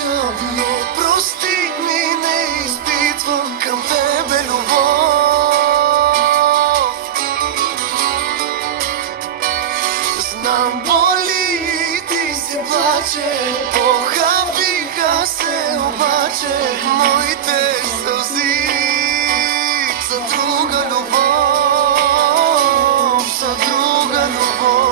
обичам, но прости ми, не изпитвам към тебе любов. Знам, боли и ти се плаче, похабиха се обаче моите сълзи за друга любов, за друга любов.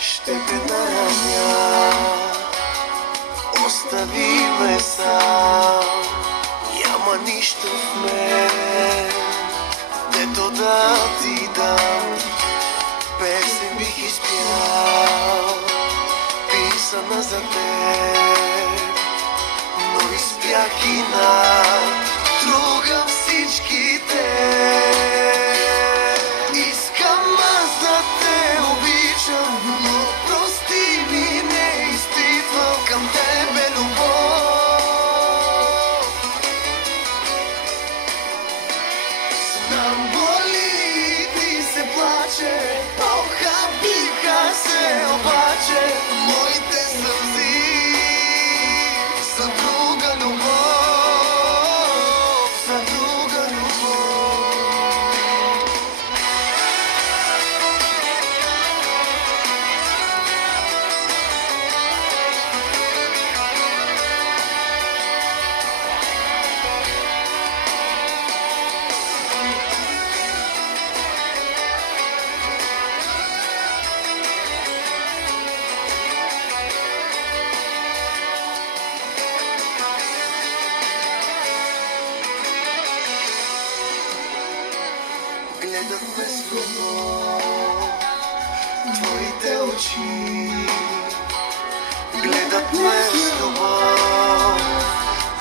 Ще те нараня, остави ме сам, няма нищо в мен, дето да ти дам. Песен бих изпял, писана за теб, но изпях и надругам всичките. Искам аз да те обичам, но прости ми, не изпитвам към тебе любов. Знам, боли и ти се плаче, похабиха се обаче моите сълзи за друга любов, за друга любов. Гледат ме с любов твоите очи, гледат ме с любов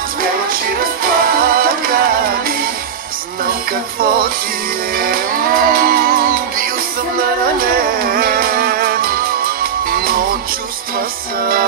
две очи разплакани. Знам какво ти е, бил съм наранен, но чувства съм